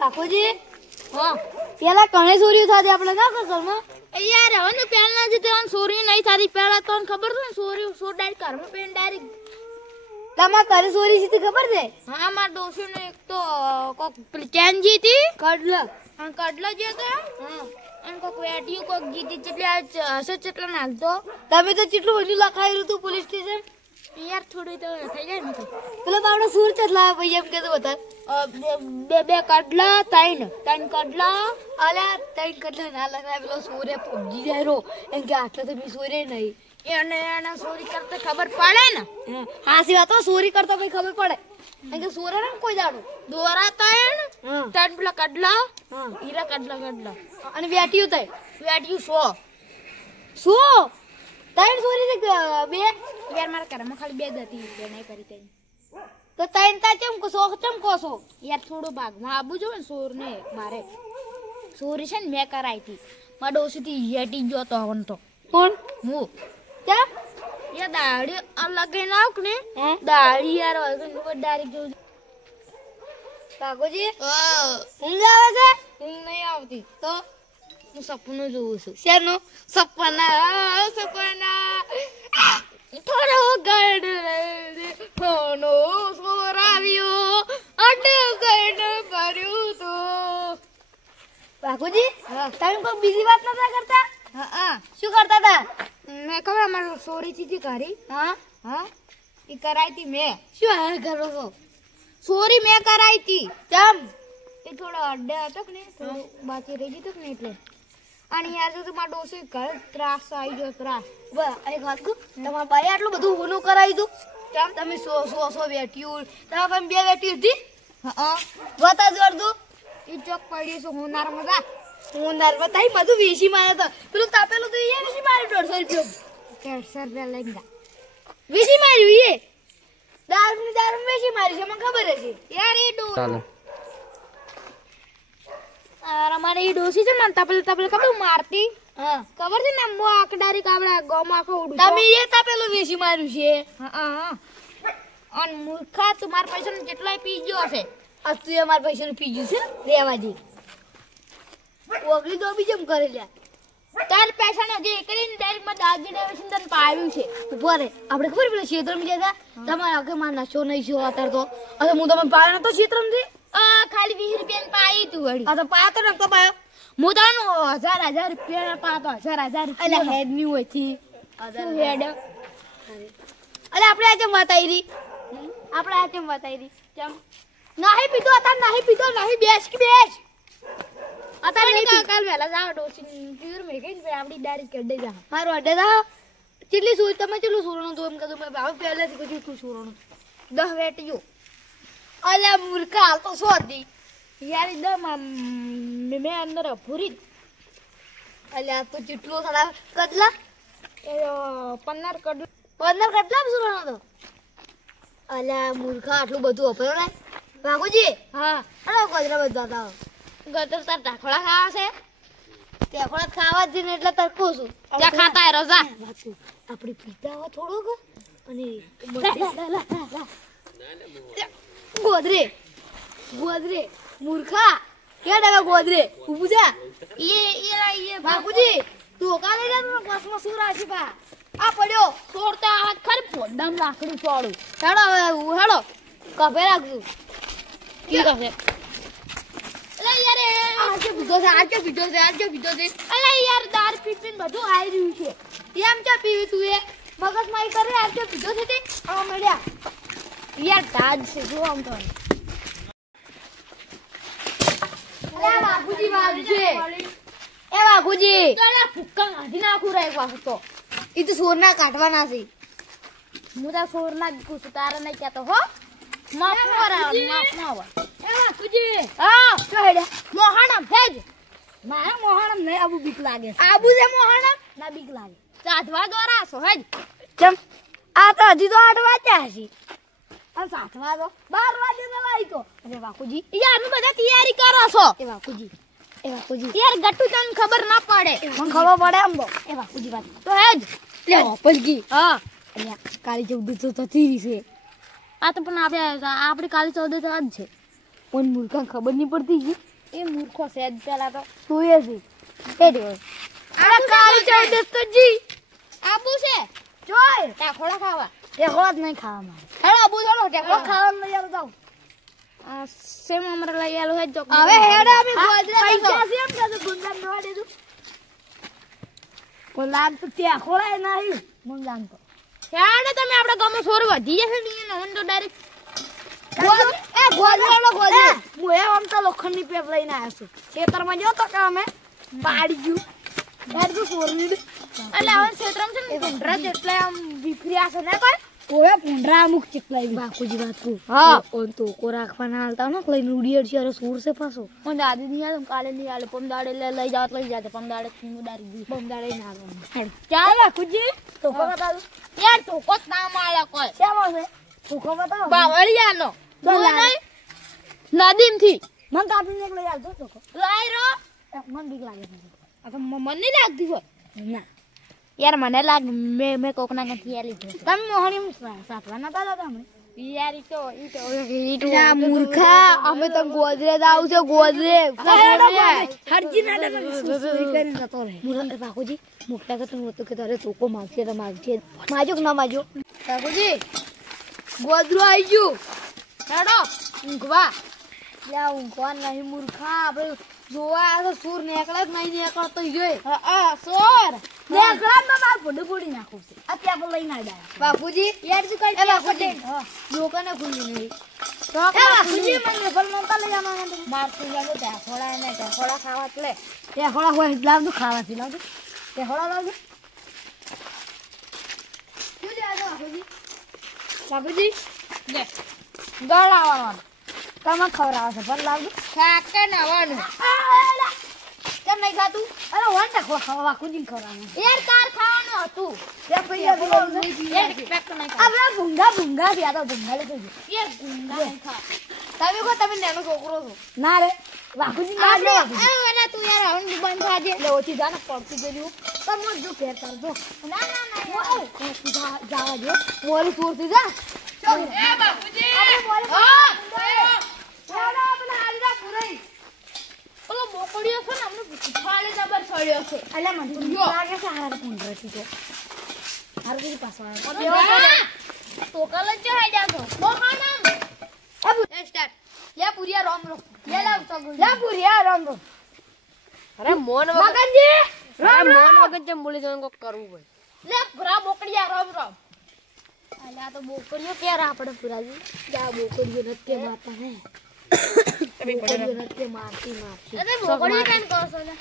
બાપુજી હા પેલા કણે ચોરીઓ થાતી આપણે ના ઘરમાં યાર હવે ને પેલા જે તેન ચોરી નહીં થાતી પેલા તો ખબર છે ને ચોરી સો ડાયરેક્ટ ઘરમાં પેન ડાયરેક્ટ તમાર કરે ચોરી સીધી ખબર છે હા માર ડોસી ને એક તો કોક ચેનજી હતી કડલા અને કડલો જે હતો હા અને કોક વેટિયું કોક જીતી જેટલી હશે જેટલા નાખતો તમે તો કેટલું બધું લખાયું હતું પોલીસ સ્ટેશન યાર થોડી તો થઈ જાય ને તો પેલા બાવડા સુર ચટલા ભાઈ એમ કીધું બતા બે કડલા ત્રણ કડલા અલ્યા તઈ કડલા ના લખાય પેલો સોરે પહોંચી જાય રો એમ કે આટલા તો મી સોરે નહીં એને ચોરી કરતા ખબર પડે ને હાસી વાત ચોરી કરતા ભાઈ ખબર પડે એમ કે સોરે ને કોઈ દાડો દોરા ત્રણ પેલા કડલા હા હીરા કડલા અને વેટ્યું તઈ વેટિયું 100 શું તઈ સોરી છે બે યાર મારા ઘરમાં ખાલી બે જ હતી બે નહીં કરી તઈ તો તઈ તા ચમકો છો યાર થોડું ભાગમાં આબુ જો ને સોર ને મારે સોરી છે ને મેં કરાઈ હતી મારા ડોસીથી હેટી ગયો તો હવન તો કોણ હું ક્યાં યાર દાડી અલગ નાખ ને હે દાડી યાર ડાયરેક્ટ જોઉં કાકોજી ઊંઘ આવે છે ઊંઘ નહીં આવતી તો હું સપનું જોઉં છું શેનું સપના થોડો ગડ હોનો સોરાવ્યો અડ ગડ ભર્યું તો કાકોજી તમે કોઈ બીજી વાત નતા કરતા હા શું કરતા હતા મેં ખબર અમારે સોરી થી કરી હા એ કરાઈ હતી મેં શું હાલ કરો છો સોરી મેં કરાઈ હતી ચમ એ થોડો અડ્ડે હતો કે ને થોડું બાકી રહી ગયું ને એટલે અને યાર તો મારા ડોસી ઘર ત્રાસ આવી ગયો ત્રાસ એક વાત કહું તમારા બાએ આટલું બધું હોનું કરાવી દઉં કેમ તમે સો વેટ્યું તમારા પાસે બે વેટ્યું હતી હા બતા જ કરતું એ ચોક પડ્યું છે હોનાર મજા હું નર્વસ થઈ બધું વેચી મારે તો પેલું તાપેલું તો એ વેચી માર્યું 150 રૂપિયા લઈને જા વેચી માર્યું એ દારૂ વેચી મારી છે મને ખબર હશે યાર એ અમારે એ ડોસી છે ને તાપેલ ખબર મારતી હા ખબર છે ને મો આકડારી કાબડા ગોમાં આખો ઉડું તમે એ તાપેલું વેચી માર્યું છે હા અને મૂર્ખા તું મારા પૈસા જેટલાય પી ગયો હશે આ તું અમારા પૈસાનું પીજું છે રેવાજી ઓગળી તો બીજમ કરે લ્યા તાર પૈસા ને જે કરીને ડાયરેક્ટ માં દાગીને વેચીને તને પાવ્યું છે ઉભો રે આપણે ખબર પેલા ક્ષેત્રમાં ગયા હતા તમારે કે માર નશો નહીં છો અત્યારે તો હવે હું તમને પાયો નતો ક્ષેત્રમાંથી ખાલી 20 રૂપિયા પાઈ તું વળી આ તો પાયો તો નતો પાયો હું તને 1000 રૂપિયા પાતો 1000 એટલે હેડ ની હોય થી હેડ અલે આપણે આ જેમ વાત આવી રહી આપણે આ જેમ વાત આવી રહી કેમ નહીં પીધો અત્યારે નહીં પીધો નહીં બેસ અત્યારે નહીં કાલ વેલા જાવ ડોસી પ્યુર મે કઈ આપડી ડાયરેક્ટ કડે જા મારો અડે દા કેટલી સુઈ તમે કેટલું સુરણો તો એમ કદું મેં ભાવ પહેલેથી કીધું તું સુરણો 10 વેટીયો અલે મૂર્ખા હાલ તો સોધી યાર મેં અંદર ભૂરી અલે આ તો કેટલો સાડા કદલા એ 15 કડ 15 કદલા સુરણો તો અલે મૂર્ખા આટલું બધું અપરો ને બાગુજી હા અરે ગોદરા બધા હતા ગટર તાર ઢાખડા ખાવા છે તે ખોળા ખાવા જ ને એટલે તરકો છું જા ખાતા રોજા આપણે પીતા હો થોડોક અને ગોદરે મૂર્ખા કે ડગા ગોદરે ઊભું જા એ બાપુજી તું ઓકા લઈ જા તો બસમાં શું રાશી પા આ પડ્યો છોડતા આવાજ ખરી પોડમ લાકડી છોડું હેડો હવે હેડો કભે રાખજો કી કહે અલે યાર આજે બીજો છે અલે યાર દાર પીપીન બધું આવી રહ્યું છે એમ ચા પીવી તું એ મગજ મારી કરે આજે બીજો છે તે આ મળ્યા યાર તાજ છે જો આમ તો અરે બાપુજી વાગજે એ બાપુજી તારે ફુક્કા ગાધી નાખું રે પાછો તો ઈ તો સોરના કાઢવાના છે હું તો સોરના કુછ તારે નહીં કહેતો હો માફ ન હોય એ બાપુજી હા શું હેડ્યા મોહણમ ભેજ ના મોહણમ નહીં આબુ બીક લાગે આબુ છે મોહણમ ના બીક લાગે સાધવા દ્વારા છો હેજ ચમ આ તો હજી તો 8 વાગ્યા છે અને 7 વાગો 12 વાગે તો લાઈ તો અરે બાપુજી યાર અમે બધા તૈયારી કરો છો એ બાપુજી યાર ગટ્ટુ તને ખબર ના પડે મને ખબર પડે આમ બો એ બાપુજી વાત તો હેજ લે પલકી હા અલ્યા કાળી 14 તો થતી છે આ તો પણ આપણે કાલે 14 થવા જ છે પણ મૂર્ખાને ખબર નહીં પડતી એ મૂર્ખો સેજ પેલા તો તું એ છે એ દેવ અરે કાળી ચૌદસ તો જી આબુ છે જોય ટાકોડા ખાવા ટેકવા જ નહીં ખાવા મારે હેલો આબુ ચાલો ટેકો ખાવાનું લઈ આવો જાવ આ સેમ અમર લઈ આલો હે ચોક હવે હેડે અમે ગોજરે પૈસા છે એમ કે ગુંજાન દવા દેજો કો લાગ તો ત્યાં ખોળાય નહીં મન જાણતો હેડે તમે આપડા ગામમાં સોર વધી જશે ને નવન તો ડાયરેક્ટ ગોજરે હું એ આમ તો લોખંડની પેપ લઈને આવ્યો છું ખેતરમાં જો તો કે અમે પાડી ગયું યાર તો સોરવીડ એટલે હવે ક્ષેત્રમાં છે ને ભૂંડરા જેટલા આમ વિફર્યા છે ને કોઈ ઓએ પુંડરા અમુક ચીકલાઈ બાપુજી વાત કો હા. ઓન તો કો રાખવાના હાલતા ને લઈને ઉડીયડ છે અરે સૂર છે પાછો પણ દાદી ની આલે કાલે ની આલે પમદાડે લઈ જાત લઈ જાતે પમદાડે થી ઉડારી દી બમદાડે ના આવવાનું ચાલ બાપુજી તો કો બતાવ યાર તો કોત ના માળે કોઈ કેમ આવશે તો કો બતાવ બાવળિયાનો તો લાય. નદીમ થી મન કાપીને એક લઈ આવજો તો કો લાઈ રો મન બીક લાગે છે આ તો મને નહીં લાગતી હોય ના યાર મને લાગ મે કોકના નથી આલી છે તમે મોહણી સાપડા ના દાદા તમે યાર ઈ તો ના મૂર્ખા અમે તો ગોદરે જાવ છે ગોદરે હરજી ના ડર કરીને જતો રહે મુરત બાપુજી મોકલા કે તું કે તારે તોકો માગશે તો માગશે માજો કે ના માજો બાપુજી ગોદરો આવી ગયું હેડો ઊંઘવા લ્યા ઊંઘવા નહીં મૂર્ખા આપણે જોવા આ તો સૂર નીકળે જ નહીં નીકળતો ગયો હા સોર નીકળા તો માર પડે પડી નાખું છે અત્યારે આપણે લઈને આવ્યા બાપુજી યાર શું કરી બાપુજી લોકોને ખુલ્લી નહીં બાપુજી મને ભલ નતા લઈ જવાના તમે માર તું જાગો ઢાકોડા ને ઢાકોડા ખાવા એટલે ટેહોળા હોય લાવજો ખાવાથી લાવજો ટેહોળા લાવજો શું જાય બાપુજી બાપુજી લે ગળાવાનું તમે ખવડાવો છો પણ લાવજો ખાકે નાવાનું કેમ નહીં ખાતું અરે વન ટાકો ખાવા કુજી ખવડાવવાનું યાર કાર ખાવાનું હતું બે પૈસા યાર નહીં પેક તો નહીં ખા આપણા ભૂંગા થયા તો ભૂંગા લેજો યાર ગુંડા નહીં ખા તમે કો તમે નાનો છોકરો છો ના રે વાકુજી ના આપણે લે એના તું યાર હવે બંધ થાજે એટલે ઓછી જાને પડતી ગયું તમે જો ફેર કરજો ના ના ના જાવા જો મોરી સુરતી જા એ બાપુજી આપણે મોરી હા ચાલો આપણે હાલડા પુરાઈ ઓલો બોકડીઓ છે ને અમને ફાળે જબર સળ્યો છે અલ્યા મને તો જો. લાગે છે હારા પુંડર થી તો હારું કીધું પાછો આવે તો કલ જ જઈ જાતો મોહનમ એ સ્ટાર્ટ લે પુરિયા રોમ રો લે લાવ તો લા પુરિયા રામ રામ અરે મોન મગનજી અરે મોન વગર જેમ બોલી જવાનું કોક કરવું હોય લે ભરા બોકડીયા રોમ રોમ અલ્યા તો બોકડીઓ ક્યારે આપણે પુરાજી જા બોકડીઓ નથી મારતા હે બોકડીઓ નથી મારતી અરે બોકડી કેમ કહો છો લે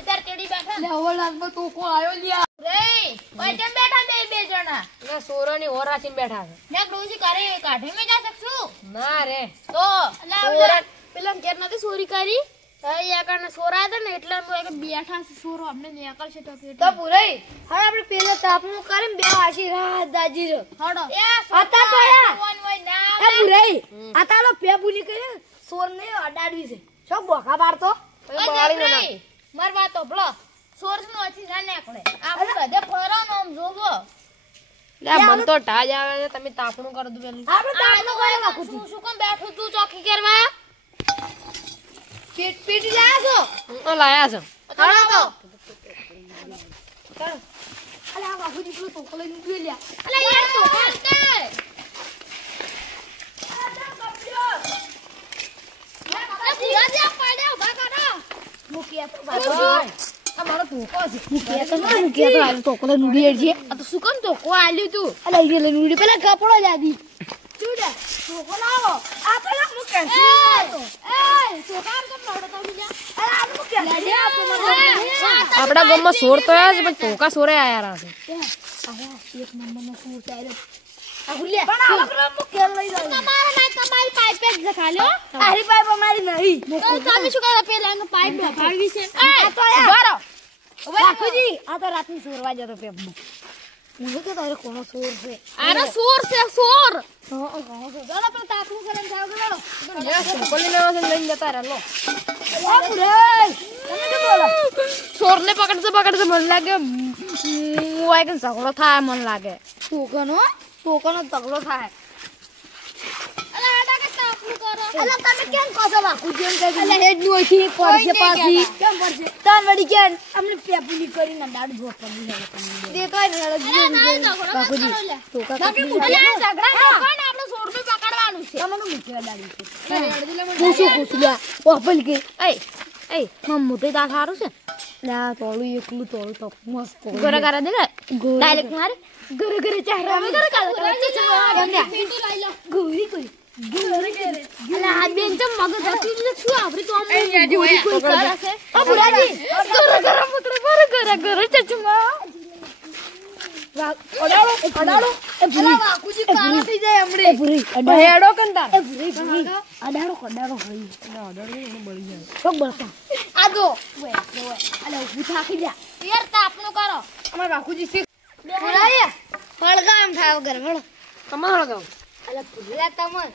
ઇધર કેડી બેઠા લે હવે લાગમાં તો કો આયો લ્યા રે ઓય જેમ બેઠા બે જણા ના સોરાની ઓરાસીન બેઠા છે મેં ડોસી કરે કાઢી મે જા શકશું ના રે તો લા પેલા કેર નથી ચોરી કરી યા કારણે સોરા હતા ને એટલે અમે એક બેઠા છે સોરો અમને નીકળશે તો તો પુરાઈ હવે આપણે પેલા તાપનું કરીને બે આશી રાત દાજી રો હડો એ આતા તો યા. ફોન હોય ના એ પુરાઈ આ તારો પેબુની કરે સોર ને અડાડવી છે છો બોકા પાડતો માર વાત ઓભળો સોર્સ નો અછી ના નીકળે આપણે બધે ફરવાનો આમ જોવો લે મન તો ટાજ આવે છે તમે તાપણું કરી દો પેલું આપણે તાપનું કરે નાખું શું શું કેમ બેઠું તું ચોકી કરવા પીટ જા છો હું તો લાયા છે હળો તો અલે આ બાપુજી પેલો તોકો લઈને ઉભી લ્યા અલે યાર તો બોલતે મુકિયા તો બાપા અમારો તોકો છે મુકિયા તો તોકો લઈને ઉડી છે આ તો શું કેમ તો કો આલ્યું તું અલે એ લઈને ઉડી પેલા કપડો જાદી ચૂડા તોકો લાવો આ પેલા મુકિયા છે તો કામ કેમ લડો તો બીજા અલે આ મુકિયા લે આપડા ગામમાં સોર તો આયા છે પણ ટોકા સોરે આયા છે આયા એક નંબરનો સૂર ચાલ્યો આ ગુલિયા પણ આ પેલા મુકિયા લઈ જાવ તમારા ના તમારી પાઇપ જ જખાલ્યો આરી પાઇપ અમારી નહીં તો તમે શું કરે પેલા એનો પાઇપ ડોફાડવી છે આ તો યાર બરો બાપુજી આ તો રાતની સોરવા જતો પેપમાં હું કે તારે કોનો સોર છે આનો સોર છે સોર હા કોનો સોર ચાલો આપણે તાપનું કરીને જાવ ગયો બોલી લેવા છે લઈને જતા રહે લો આ પુરાઈ તમે કે બોલો સોર ને પકડશે મને લાગે વાય કે ઝઘડો થાય મને લાગે ટોકનો તગડો થાય અરે આડા કે તાપનું કરો અલા તમે કેમ કહો છો બાપુજી એમ કહી અલા હેડ નું ઓછી પડશે પાછી કેમ પડશે તાન વડી કેમ અમને પેપુલી કરીને દાડ જો પડી જાય તમને દે તો રડ બાપુજી તો બાકી મુઠિયા ઝઘડા કોણ આપણે સોરનું પકડવાનું છે તમને મુઠિયા દાડી છે પૂછું ઓપલ કે એ મમ મોટે દાળ સારું છે ના તોળું એકલું તોળું તો મસ્ત ગોરા ગારા દે ડાયરેક્ટ મારે ઘરે ઘરે ચાહરા ઘરે ગોરી કોઈ અલા આ બેન ચમ મગજ હતી ને શું આપરી તો આમ કોઈ કરશે ઓ બુરાજી ગોરા પકડો ગોરા ચચુમા અડાડો એ ભૂરી વાકુજી કાળા થઈ જાય હમણે એ ભૂરી હેડો કંદાર એ ભૂરી અડાડો હઈ અડાડો એને બળી જાય છોક બળતા આ જો અલે ઉભી થાકી જા યાર તાપનો કરો અમાર વાકુજી છે બોલાય હળગામ થાય વગર હળ તમાર હળગામ અલે ભૂલા તમન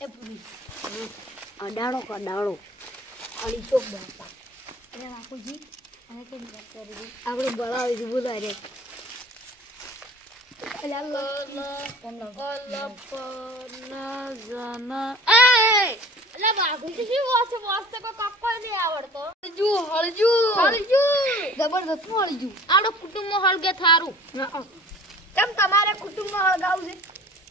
એ ભૂરી અડાડો હળી છોક બળતા એ વાકુજી અને કેમ વાત કરી આપણે બળાવી દી બોલાય રે હળગે થારું કેમ તમારે કુટુંબમાં હળગાવું છે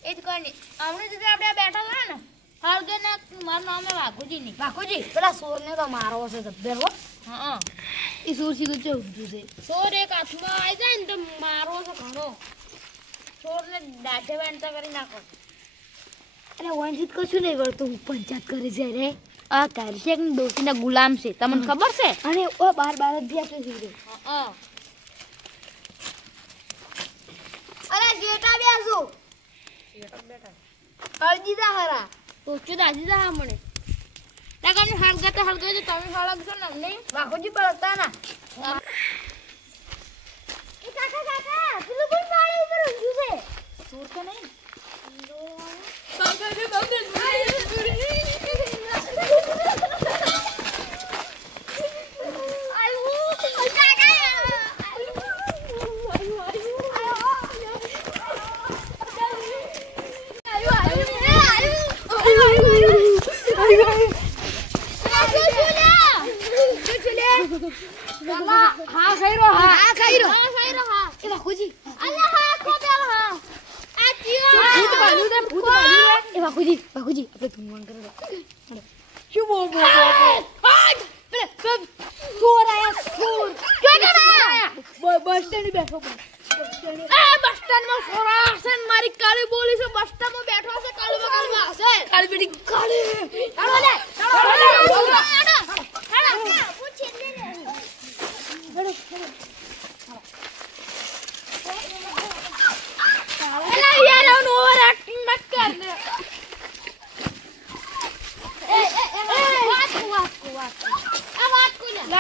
એ જ કઈ નહીં હમણાં સુધી આપણે બેઠા હતા ને હળગે ને મારું નામ વાઘુજી નહીં બાકુજી પેલા સોરને તો મારો હશે જબ્બર હો હા એ સોર સી ગયો ઊંધું છે સોર એક હાથમાં આવી જાય ને તો મારો છે ઘણો સોરને દાઢે વાંચતા કરી નાખો અરે વંશિત કશું નહીં વળતું હું પંચાયત કરી છે રે આ કારશેક ની ડોસીના ગુલામ છે તમને ખબર છે અને ઓ બાર જ બેઠો છે રે હા અરે જેટા બેસો અરજીદા હરા સોચો દાદી દા મને લગન હળગે તો તમે હળગશો ને નહીં બાકુજી બળતા ના એ કાકા પેલું કોઈ પાણી ઉપર ઊંધું છે સોર તો નહીં હા ખાઈ રહ્યો એ બાકુજી અલ્લાહ હા કોબેલ હા આ જીવા એ બાકુજી આપણે ધૂમવાન કરો શું બોલ સોર આયા બસ સ્ટેન્ડ બેઠો બસ સ્ટેન્ડમાં સોરા હશે ને મારી કાળી બોલી છે બસ સ્ટેન્ડમાં બેઠો છે કાળી બગાડવા હશે કાળી બેટી કાળી ચાલો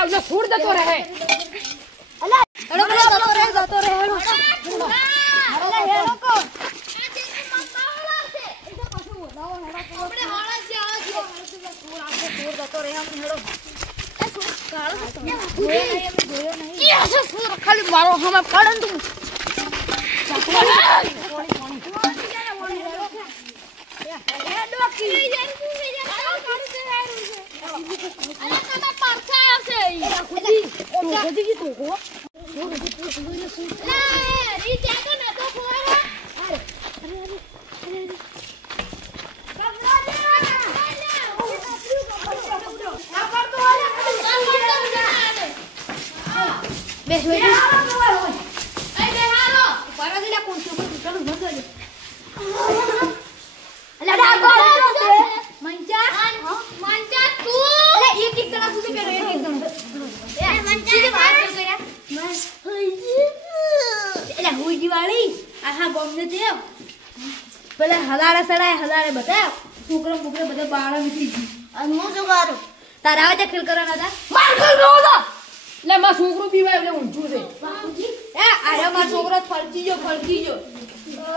લે ફૂડ જતો રહે અલા જતો રહે હેડો અલા હેડો કો ખાલી મારો હમે પડન તું પેલા હલાડે સડાય હલાડે બતાવ છોકરો બુકરે બધા બાળા નીકળી ગઈ અને હું શું કરું તારા આવે ખેલ કરવાના હતા માર ખેલ નો હતા એટલે માર છોકરો પીવાય એટલે ઊંચું છે બાપુજી એ અરે માર છોકરો ફરકી જો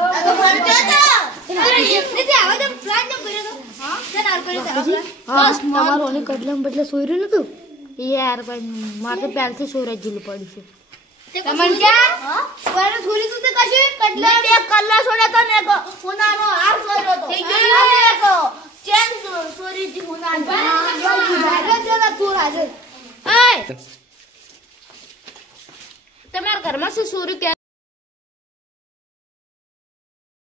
આ તો ફરકે તો એટલે આવા તો પ્લાન ન કર્યો તો હા ચાલ આર કર્યો બસ તમારો ઓને કડલમ બદલે સોયરું નતું યાર ભાઈ માર તો પહેલથી સોયરા જીલું પડી છે તમન ક્યાં કોને થોડી તું તે કશું કડલા બે કલ્લા છોડ્યા તો ને કોનાનો હાર સોયરો તો થઈ ગયો ને કો ચેન સોરી ચોર હાજર. આય તમારા ઘરમાં શું ચોરી કે